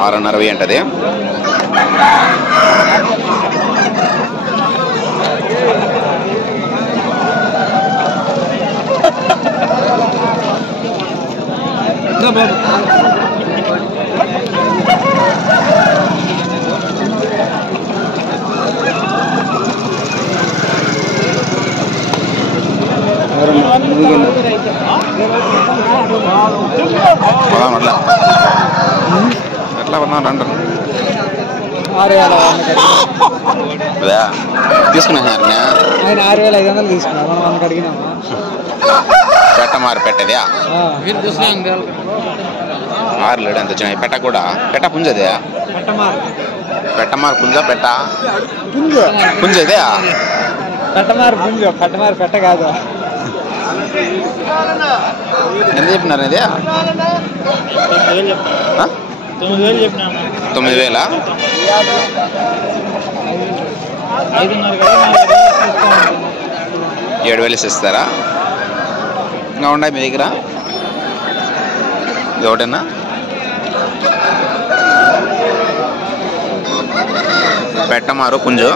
$6.60 అంటది. ఎట్లా కొన్నాను అంటారు తీసుకున్నాను. ఆయన 6,500 తీసుకున్నా. మనం మనకు అడిగినామా? పెట్టమారు పెట్టదా 6 లేడు ఎంత వచ్చినాయి. పెట్ట కూడా పెట్ట పుంజదే పెట్టమారు పుంజ పెట్ట పుంజదే పెట్టమారు పుంజ పెట్టమారు పెట్ట కాదు. ఎంత చెప్పినారు ఇది? 9,000. 7,000 ఇస్తారా? ఇంకా ఉన్నాయి మీ దగ్గర ఒకటేనా? పెట్టమారు పుంజు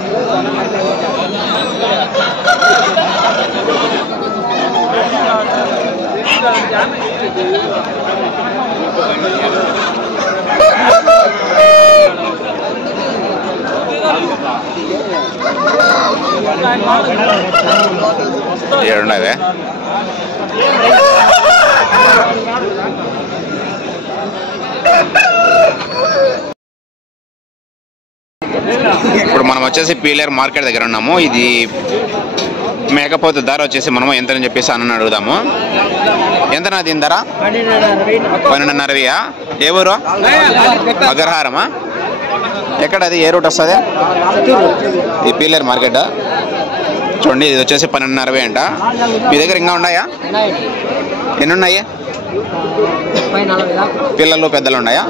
ఏడున్నావే. ఇప్పుడు మనం వచ్చేసి పీలేరు మార్కెట్ దగ్గర ఉన్నాము. ఇది మేకపోతే ధర వచ్చేసి మనము ఎంతని చెప్పేసి అన్న అడుగుదాము. ఎంతనా దీని ధర? 12.60. ఏ ఊరు? అగ్రహారమా? ఎక్కడ అది? ఏ రూట్ వస్తుంది? ఈ పీలేరు మార్కెట్ చూడండి. ఇది వచ్చేసి 12.60 అంట. మీ దగ్గర ఇంకా ఉన్నాయా? ఎన్ని ఉన్నాయి? పిల్లలు పెద్దలు ఉన్నాయా?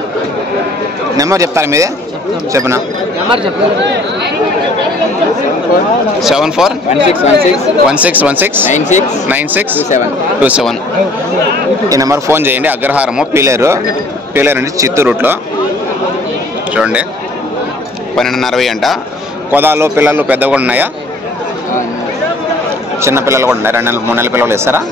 నెంబర్ చెప్తారా మీదే? చెప్పనా? 7416169697 ఈ నెంబర్ ఫోన్ చేయండి. అగ్రహారము పీలేరు నుంచి చిత్తూరు రూట్లో చూడండి. 12.60 అంట. కొదాలు పిల్లలు పెద్దగా కూడా ఉన్నాయా? చిన్న పిల్లలు కూడా ఉన్నాయి. 2 నెలలు 3 నెలల పిల్లలు ఇస్తారా?